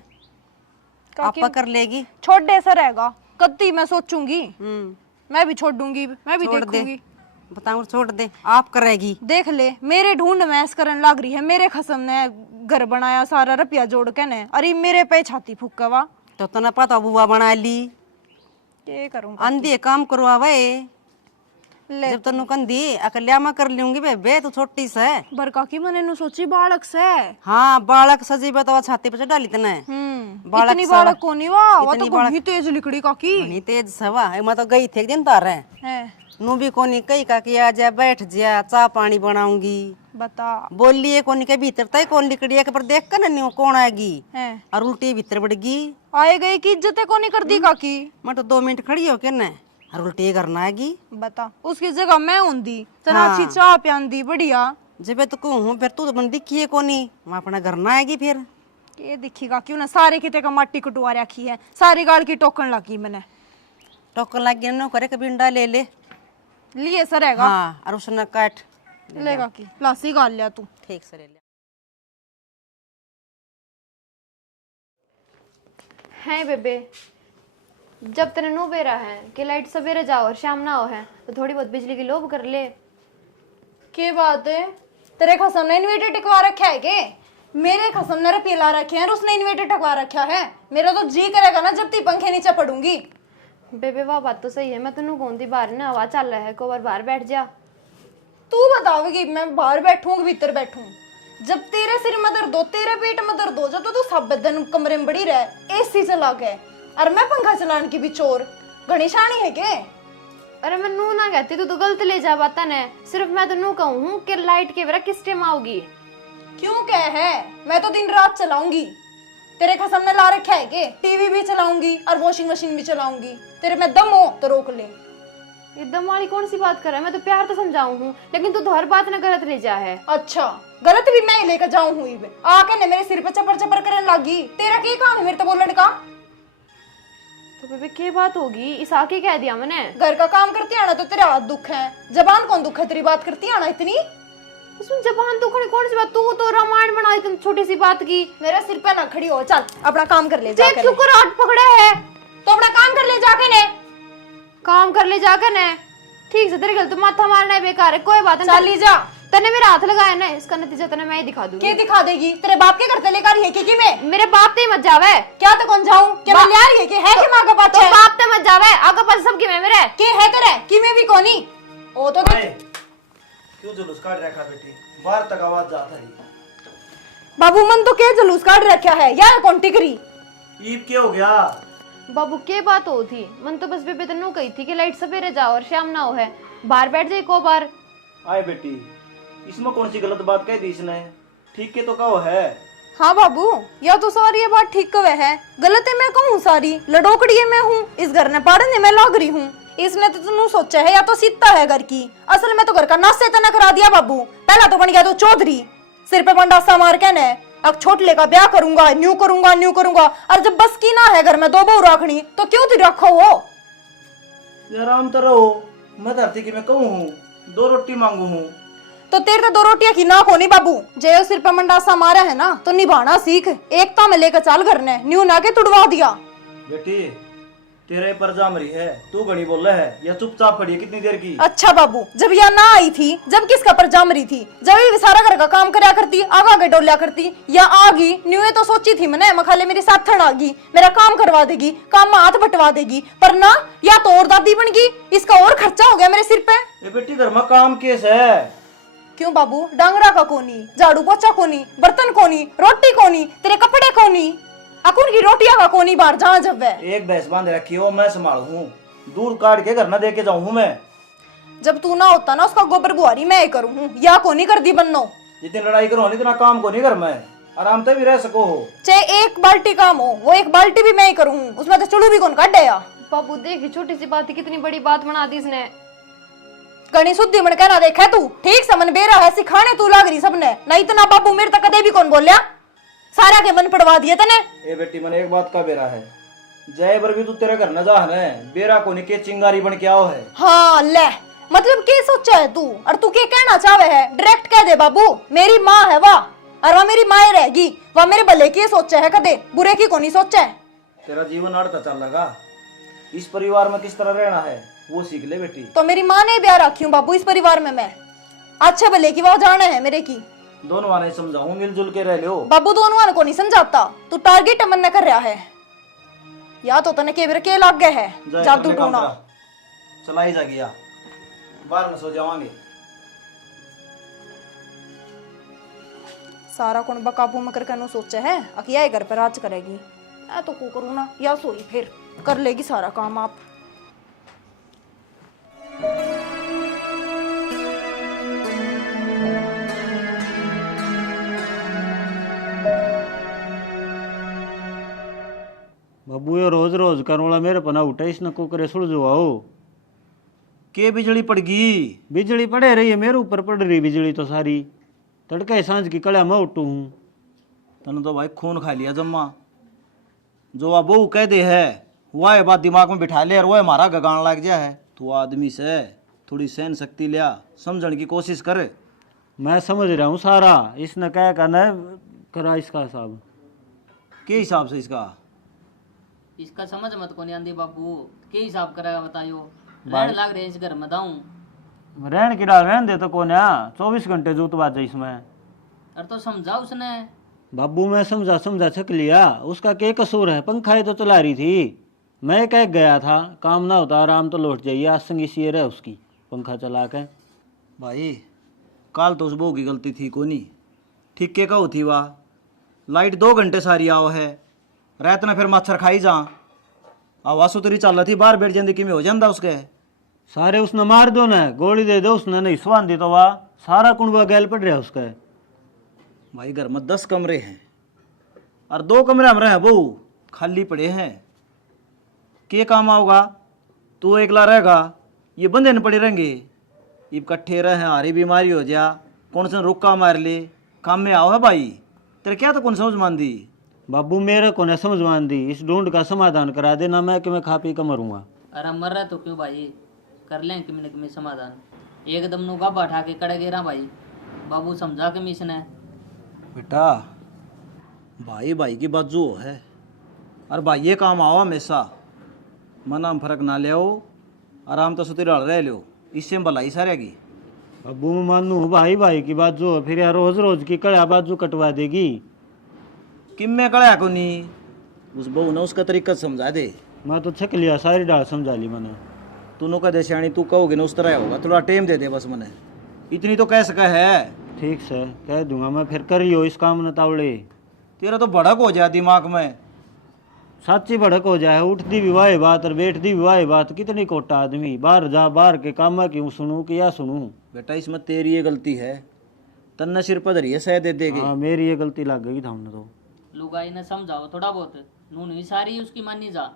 आपा कर लेगी। छोड़ दे सर रहेगा कत्ती मैं सोचूंगी, मैं भी छोड़ दूंगी, मैं भी छोड़ दे, देखूंगी। बताऊं छोड़ दे, आप करेगी। देख ले मेरे ढूंढ में ऐस करन लाग रही है, मेरे खसम ने घर बनाया सारा रुपया जोड़ के ने, अरे मेरे पे छाती फूकवा तो तना पता बुआ बना ली, के करूं अंधी काम करवावे। ले जब तनु कंदी अकल्या में कर लूंगी बे तू छोटी से। बरका की मने नु सोची बालक से। हाँ बालक सजी तो छाती पे डाली तने। बालक इतनी सवा। बालक कोनी वा, वो तो इतनी बालक- घनी तेज लिखड़ी काकी बनी तेज सवा। मैं तो गई थी एक दिन तारे है। नू भी कोनी कही का कि आ जा बैठ जा, चाय पानी बनाऊंगी। बता बोली है कोनी के भीतर तय कौन लिकड़ी है पर देख कर नहीं कौन आएगी, है और उल्टी भीतर बढ़गी। आए गए की इज्जत कोनी कर दी काकी। मैं तो 2 मिनट खड़ी हो के न, और उल्टी करना आएगी। बता उसकी जगह मैं होंदी तना अच्छी चाय पियांदी बढ़िया। जब तो कहूँ फिर तू तो मन दिखी है कोनी, मैं अपना घर ना आएगी फिर। ये दिखेगा क्यों ना, सारे किते का माटी कटुआ रखी है, सारी गाल की टोकन लगी मैंने। टोकन लग गया न करे कभी अंडा ले ले। लिए सर रहेगा हाँ और उसने काट लेगा की लासी गाल लिया तू। ठीक से ले ले। है बेबे, जब तेरे नो बेरा है कि लाइट सवेरे जाओ और शाम ना हो है, तो थोड़ी बहुत बिजली की लोभ कर ले। के बात है, तेरे खसम ने इन्वर्टर टिकवा रखा है के? मेरे खसम ने रुपये ला रखे हैं और उसने इन्वर्टर टिकवा रखा है। मेरा तो जी करेगा ना जब ती पंखे नीचे पड़ूंगी। बेबे वह बात तो सही है, मैं तेनू कौन दी बाहर ना हवा चल रहा है, को बार बाहर बैठ जा। तू बताओगी मैं बाहर बैठूं भीतर बैठूं? जब तेरे सिर में दर्द हो, तेरे पेट में दर्द हो, जब तो तू सब दिन कमरे में बड़ी रहे एसी चला के, और मैं पंखा चलाने की भी चोर घनी शानी है के? अरे मैं नू ना कहती, तू तो गलत ले जा बाता ने। सिर्फ मैं तो नू कहूँ कि लाइट के बेरा किस टाइम आओगी। क्यों कह है, मैं तो दिन रात चलाऊंगी। तेरे कसम ने ला रखा है कि टीवी भी चलाऊंगी और वॉशिंग मशीन भी चलाऊंगी। तेरे में दम हो तो रोक ले। एकदम वाली कौन सी बात कर रहा है? मैं तो प्यार तो समझाऊं हूँ, लेकिन तू तो हर बात ना गलत ले जा है। अच्छा, गलत भी मैं ही लेकर जाऊं हुई बे। आके ने मेरे सिर पे चपर चपर करने लगी। तेरा क्या काम है मेरे तो बोलने का? तो बेबे क्या बात होगी? इस आके कह दिया मैंने। घर का काम करती आना तो तेरा हाथ दुख है, जबान कौन दुख है तेरी बात करती आना इतनी? उसमें जबान दुखने कौन सी बात? तू तो रामायण बनाई तुम छोटी सी बात की। मेरे सिर पे ना खड़ी हो, चल अपना काम कर ले देख जाके। शुक्र आठ पकड़े है तो अपना काम कर ले जाके ने। काम कर ले जाकर ने। ठीक से तेरे गल तो माथा मारना है बेकार है, कोई बात नहीं। चल ली जा। तने मेरा हाथ लगाया ना, इसका नतीजा तने मैं ही दिखा दूंगी। क्या दिखा देगी? तेरे बाप के करते लेकर है कि मैं? मेरे बाप ते मत जावे। क्या तो कौन जाऊं? क्या मैं लिया रही है कि है कि मां का तो पाछे? बाप ते मत जावे, आगे पास सब की मैं मेरे। के है तेरे कि मैं भी कोनी? ओ तो देख क्यों जुलूस काट रखा बेटी? बाहर तक आवाज जाता है। बाबू मन तो के जुलूस काट रखा है यार, कौन टिकरी? ईब क्या हो गया? बाबू के बात हो थी? मन तो बस बेबे तन्नू कही थी कि लाइट सवेरे जाओ और शाम ना हो है, बाहर बैठ जाए को बार। आए बेटी, इसमें कौन सी गलत बात कह दी इसने? ठीक के तो कहो है। हाँ बाबू, या तो सारी ये बात ठीक कवे है, गलत है मैं कहूँ सारी, लड़ोकड़ी मैं हूँ, इस घर ने पाड़ने में लग रही हूँ। इसने तो तुम सोचा है या तो सीता है घर की, असल में तो घर का नाश से तना करा दिया बाबू। पहला तो बन गया तो चौधरी, सिर पे बंडासा मार के ने अब छोटले का ब्याह करूंगा, न्यू करूंगा न्यू करूंगा। और जब बस की ना है घर में दो बहू रखनी तो क्यों तुम रखो वो? आराम तो रहो, मैं धरती की मैं कहूँ हूँ, 2 रोटी मांगू हूँ। तो तेरे तो 2 रोटियां की ना होनी बाबू। जय सिर पे मंडासा मारा है ना तो निभाना सीख, एकता में लेकर चाल घर ने, न्यू ना के तुड़वा दिया। बेटी तेरे पर जाम रही है, तू घड़ी बोल रहा है या चुपचाप खड़ी है कितनी देर की? अच्छा बाबू, जब यह ना आई थी, जब किसका पर जाम रही थी, जब ये सारा घर का काम करया करती, आगा आगे डोलिया करती, या आगी न्यू तो सोची थी मैंने मखाले मेरी साथन आगी, मेरा काम करवा देगी, काम में हाथ बटवा देगी, पर ना या तो और दादी बन गई, इसका और खर्चा हो गया मेरे सिर पे। ये बेटी घर में काम केस है। क्यों बाबू? डांगरा का कोनी, झाड़ू पोछा कोनी, बर्तन कोनी, रोटी कोनी, तेरे कपड़े कोनी, अकुन की रोटियां का कोनी बाहर जहाँ जब है। एक भैंस बांध रखी हो, मैं संभालू हूँ, दूध काट के घर में दे के जाऊँ हूँ मैं। जब तू ना होता ना उसका गोबर बुआरी मैं ही करूँ हूँ, या कोनी कर दी बन्नो। जितनी लड़ाई करो इतना काम को नहीं घर में, आराम से भी रह सको हो। चाहे 1 बाल्टी काम हो, वो 1 बाल्टी भी मैं ही करूँ, उसमें तो चुड़ू भी कौन काट दिया। बाबू देखी छोटी सी बात थी, कितनी बड़ी बात बना दी इसने। गणी शुद्धि मन कहना देखा तू, ठीक समन बेरा है, सिखाने तू लाग रही सबने, नहीं तो ना बाबू मेरे तक कदे भी कौन बोलिया, सारा के मन पड़वा दिए तने। ए बेटी मैंने एक बात का बेरा है, जय बर भी तू तेरे घर न जा है, बेरा को के चिंगारी बन के आओ है। हाँ ले, मतलब के सोचा है तू, और तू के कहना चाहे है, डायरेक्ट कह दे बाबू, मेरी माँ है वाह, और वह मेरी माँ रहेगी, वह मेरे भले की सोचा है, कदे बुरे की को नहीं सोचा है। तेरा जीवन अड़ता चल लगा, इस परिवार में किस तरह रहना है वो सीख ले बेटी। तो मेरी माँ ने ब्याह रखी हूँ बाबू इस परिवार में, मैं अच्छे भले की वो जाने है मेरे की। दोनों वाले समझाऊं, मिलजुल के रह लो। बाबू दोनों वाले को नहीं समझाता, तू टारगेट मन कर रहा है, या तो तने के लग गए है जादू टोना। चलाई जा गया, बाहर में सो जावांगे। सारा कौन बकाबू में करके नो सोचा है, अकिया घर पर राज करेगी, मैं तो को करूँ ना, या सोई फिर कर लेगी सारा काम आप। बाबू ये रोज रोज करोड़ा मेरे पना उठा, इसने को करे सुलझवाओ। के बिजली पड़ गई? बिजली पड़े रही है मेरे ऊपर, पड़ रही बिजली तो सारी, तड़के सांझ की कड़ा मैं उठू हूँ। तने तो भाई खून खा लिया जम्मा, जो आप बहू कह दे है वह बात दिमाग में बिठा ले और वह हमारा गगान लग गया है। तू आदमी से थोड़ी सहन शक्ति लिया, समझने की कोशिश कर। मैं समझ रहा हूँ सारा, इसने क्या करना है करा इसका हिसाब। के हिसाब से इसका? इसका समझ मत को नहीं आंदी बाबू, के हिसाब करेगा बताइयो। रहने लाग रहे इस घर में दाऊं, रहन किराया रहन दे तो कौन है, 24 घंटे जूत बाजे इसमें। अरे तो समझा उसने। बाबू मैं समझा छक लिया, उसका क्या कसूर है, पंखा ही तो चला रही थी, मैं कह गया था काम ना होता आराम तो लौट जाइए, आज संगी शेर है उसकी पंखा चला के। भाई कल तो उस बहू की गलती थी को नहीं, ठीक के कहो थी वाह, लाइट 2 घंटे सारी आओ है, रात ना फिर मच्छर खाई जा, आवाज सुतरी चल रही थी, बाहर बैठ जाती कि में हो जाता उसके। सारे उसने मार दो ना, गोली दे दो उसने, नहीं स्वान दी तो वाह सारा कुंडवा गैल पड़ रहा उसका। भाई घर में 10 कमरे हैं, और 2 कमरे हम रहे बहू खाली पड़े हैं, के काम आओगा? तू एकला रहेगा, ये बंदे न पड़े रहेंगे। इब कट्ठे रहे हारी बीमारी हो जा, कौन सा रुक्का मार ले, काम में आओ है भाई। तेरे क्या तो कौन समझ मान दी? बाबू मेरे को न समझ मान दी, इस ढूंढ का समाधान करा देना, मैं कि मैं खा पी कर मरूंगा। अरे मर रहा तो क्यों भाई, कर लें किमी न किमी समाधान। एकदम नु गाबा उठा के कड़े गिरा भाई, बाबू समझा के मिशन है। बेटा भाई भाई की बात जो है, और भाई ये काम आओ हमेशा, मना में फर्क ना ले आओ, आराम तो सुती रह लो, इससे भलाई सारेगी। बाबू मैं मानू भाई भाई की बात जो है, फिर यार रोज रोज की कड़ा बाजू कटवा देगी। किम में कड़ा को नहीं, उस बहू ने उसका तरीका समझा दे। मैं तो छक लिया, सारी डाल समझा ली मैंने। तू नो कह सियाणी, तू कहोगे ना उस तरह होगा, थोड़ा टाइम दे दे बस मने, इतनी तो कह सका है। ठीक से कह दूंगा मैं, फिर करियो इस काम न तावड़े। तेरा तो भड़क हो जाए दिमाग में। साची भड़क हो जाए, उठती भी वाह बात और बैठती भी वाह बात। कितनी कोटा आदमी, बाहर जा, बाहर के काम में क्यों सुनूं कि या सुनूं? बेटा इसमें तेरी ये गलती है, तन्ना सिर पर धरिए सह दे देगी। हाँ मेरी ये गलती लग गई था हमने तो। लुगाई ने समझाओ थोड़ा बहुत, नून ही सारी उसकी मानी जा।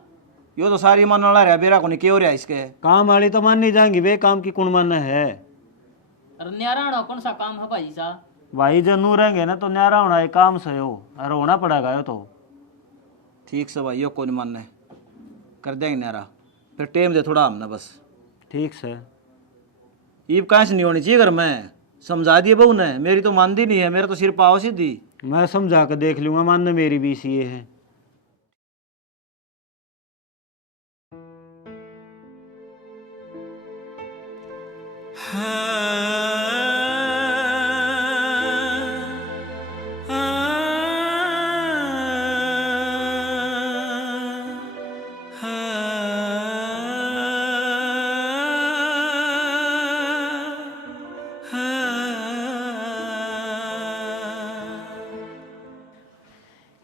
यो तो सारी मन वाला रहा, बेरा को नहीं क्यों रहा इसके। काम वाली तो मान नहीं जाएंगी, वे काम की कौन मानना है? अरे न्यारा कौन सा काम है भाई सा? भाई जो नू रहेंगे ना तो न्यारा होना है काम से हो, और होना पड़ेगा यो तो। ठीक से भाई, यो कौन मानना है, कर देंगे नारा, फिर टाइम दे थोड़ा हमने बस। ठीक से ईब कहाँ से नहीं होनी चाहिए घर में, समझा दिए बहू ने, मेरी तो मानती नहीं है, मेरा तो सिर पाओ सीधी। मैं समझा कर देख लूंगा, मानने मेरी भी इसी ये है।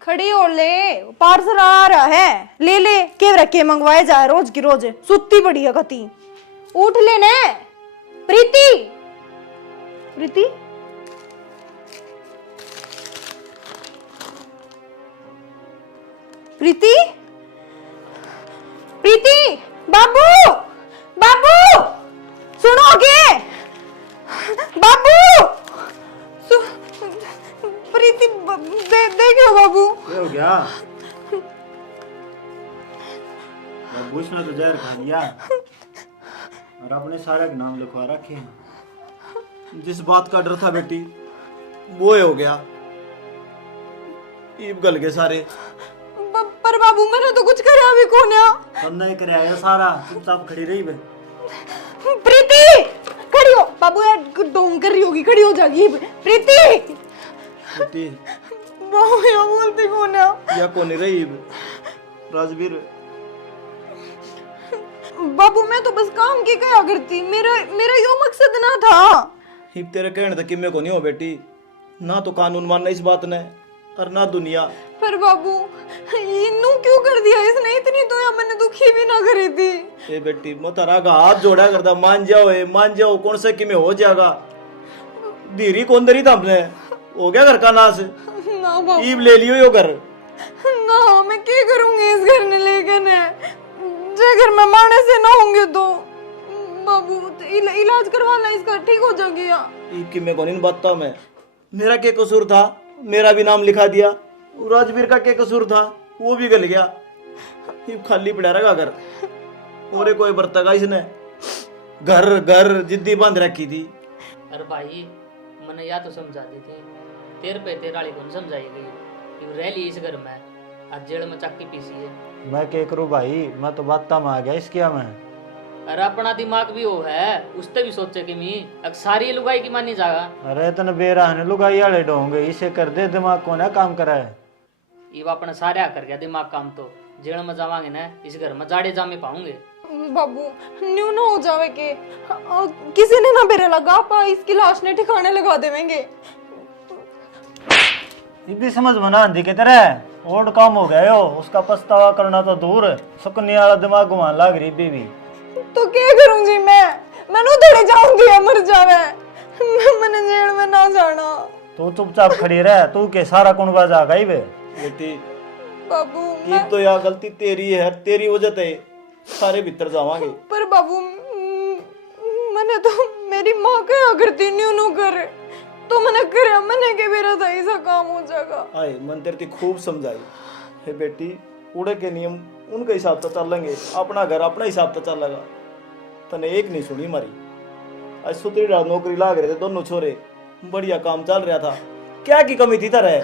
खड़ी और ले, पार्सल आ रहा है, ले ले के रखे मंगवाए जाए रोज की रोज। सुत्ती पड़ी है कती, उठ लेने। प्रीति, प्रीति प्रीति प्रीति, बाबू बाबू सुनोगे? बाबू प्रीति देखो बाबू। क्या हो गया? बाबू इसने तो जहर खा लिया और अपने सारे के नाम लिखवा रखे हैं। जिस बात का डर था बेटी वो हो गया, ईब गल गए सारे। पर बाबू मैंने तो कुछ करा भी कौन है? हमने ही कराया सारा, चुपचाप खड़ी रही बे। प्रीति खड़ी हो, बाबू यार डोंग कर रही होगी, खड़ी हो जाएगी। प्रीति बेटी बाबू ये बोलती कौन है? या कौन रही ईब? राजवीर। बाबू मैं तो बस काम की क्या करती, मेरा मेरा यो मकसद ना था। ईब तेरे कहने तक कि मैं को नहीं हो बेटी, ना तो कानून मानना इस बात ने और ना दुनिया। पर बाबू इन्नू क्यों कर दिया इसने? इतनी तो या मैंने दुखी भी ना करी थी। ए बेटी मैं तारा का हाथ जोड़ा करता, मान जाओ मान जाओ, कौन से कि में हो जाएगा। धीरी कौन दरी था हमने, हो गया घर का नाश। ना बाबू ईब ले लियो यो घर। ना मैं क्या करूंगी इस घर ने लेकर ने, जे घर में मारने से ना होंगे तो। बाबू इलाज करवाना इसका, ठीक हो जाएगी या? ईब की मैं कौन इन बात मैं, मेरा क्या कसूर था? मेरा भी नाम लिखा दिया, राजवीर का क्या कसूर था? वो भी गल गया, ईब खाली पड़ा रहेगा घर। और कोई बरतेगा इसने, घर घर जिद्दी बांध रखी थी। अरे भाई मैंने या तो समझा दी थी, तेरे पे तेराली कौन समझाई गई कि रह ली इस घर में, आज जेल में चक्की पीसी है। मैं क्या करूं भाई, मैं तो बात में आ गया इसकिया मैं। अरे अपना दिमाग भी वो है, उससे भी सोचे कि मी अब सारी लुगाई की मानी जागा। अरे इतने बेराहने लुगाई वाले ढोंगे, इसे कर दे दिमाग को ना काम करा है। ये अपना सारे कर गया दिमाग काम, तो जेल में जावांगे ना, इस घर में जाड़े जामे पाऊंगे। बाबू न्यू ना हो जावे के किसी ने ना बेरे लगा पा, इसकी लाश ने ठिकाने लगा देवेंगे। इतनी समझ बना आंधी की तरह और काम हो गया यो, उसका पछतावा करना तो दूर, सुकन्या वाला दिमाग घुमान लाग रही बीवी। तो क्या करूंगी मैं उधड़े जाऊंगी या मर जावे, मैंने जेल में ना जाना। तू चुपचाप खड़ी रह, तू के सारा कुंडवा जागा ही बे। बेटी बाबू ये तो यार गलती तेरी है, तेरी वजह से सारे भीतर जावांगे। पर बाबू मैंने तो मेरी माँ कहा करती नहीं उन्हों करे तो मैंने करे मैंने के मेरा सही सा काम हो जाएगा। आए मन तेरे ती खूब समझाई है बेटी, उड़े के नियम उनके हिसाब से चलेंगे, अपना घर अपना हिसाब से चलेगा। तने एक नहीं सुनी मारी। आज सुतरी रात नौकरी लाग रहे थे दोनों छोरे, बढ़िया काम चल रहा था, क्या की कमी थी तरह?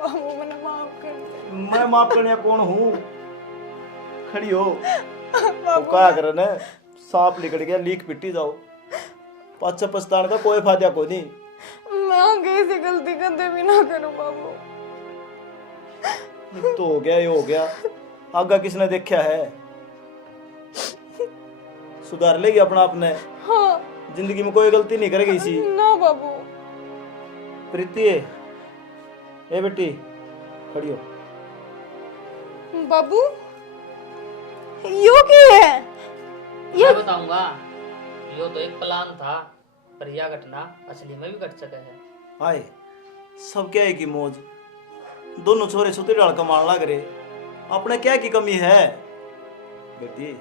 बाबू मैंने माफ कर दे। मैं माफ करने कौन हूँ? खड़ी हो तो क्या करे न, सांप निकल गया लीक पिट्टी जाओ, पाछा पछताने का कोई फायदा कोई नहीं। मैं आगे ऐसी गलती कदे भी ना करूं बाबू। तो हो गया, ये हो गया, आगा किसने देखा है? सुधार लेगी अपना आपने। हाँ जिंदगी में कोई गलती नहीं करेगी इसी। ना बाबू। प्रीति ए बेटी खड़ी हो। बाबू यो क्या है? मैं बताऊंगा, यो तो एक प्लान था, पर यह घटना असली में भी घट सके है। आए सब क्या है की मौज, दोनों छोरे सुतरी डाल कमाने लग रहे, अपने क्या की कमी है? बेटी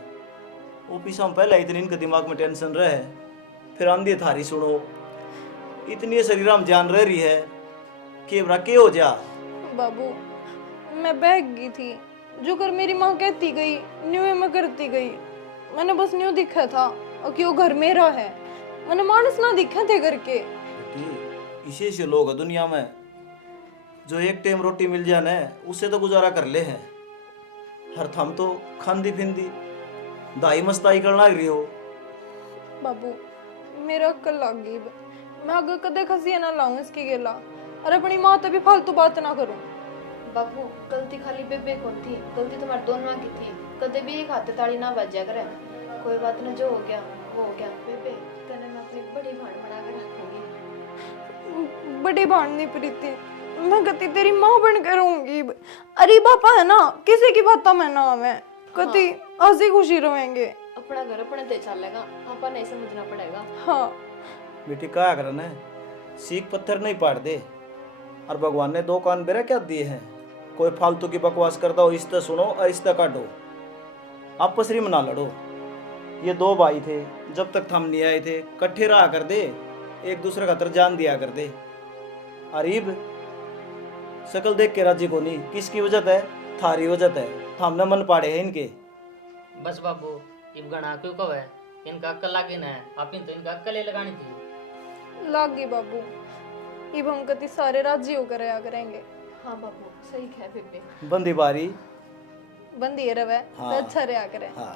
ऑफिस में पहले इतनी इनके दिमाग में टेंशन रहे, फिर आंधी थारी सुनो, इतनी शरीर में जान रह रही है कि बरा के हो जा। बाबू मैं बहक गई थी, जो कर मेरी माँ कहती गई न्यू मैं करती गई। मैंने बस न्यू दिखा था और कि वो घर मेरा है, मैंने मानस ना दिखा थे करके। बेटी इसे से लोग हैं दुनिया में, जो एक टाइम रोटी मिल जाए ना उससे तो गुजारा कर ले हैं, हर थम तो खांदी फिंदी दाई मस्ताई करना रही हो। बाबू मेरा अक्ल लग गई, मैं आगे कदे खसिया ना लाऊं इसकी गेला, और अपनी माँ तभी फालतू बात ना करूं। बाबू गलती खाली बेबे कौन थी, गलती तुम्हारे दोनों की थी। कदे भी एक हाथ ताली ना बजा करे, कोई बात ना, जो हो गया वो हो गया। बेबे तेने मैं अपनी बड़ी भाण बना कर रखूंगी। बड़ी भाण नहीं प्रीति, मैं कति तेरी माँ बनकर रहूंगी। अरे पापा है ना, किसी की बात में ना मैं कति हंसी खुशी रहेंगे। अपना घर अपने ते चलेगा, आपा नहीं समझना पड़ेगा। हाँ बेटी क्या करना है, सीख पत्थर नहीं पाड़ दे, और भगवान ने दो कान बेरा क्या दिए हैं, कोई फालतू की बकवास करता हो इस्ता सुनो और इस्ता काटो, आपस में ना लड़ो। ये दो भाई थे, जब तक थम नहीं आए थे इकट्ठे रहा कर दे, एक दूसरे का तर जान दिया कर दे। अरीब शकल देख के राजी को नहीं, किसकी वजह है? थारी वजह है, थामने मन पाड़े हैं इनके। बस बाबू इब गणा क्यों कब है, इनका अक्ल लागे ना है, आप इन तो इनका अक्ल ही लगानी थी। लाग गई बाबू, इब हम कति सारे राजी होकर आया करेंगे। हाँ बाबू सही कह बेबे। बंदी बारी बंदी रवे हाँ। अच्छा रहा करे। हाँ।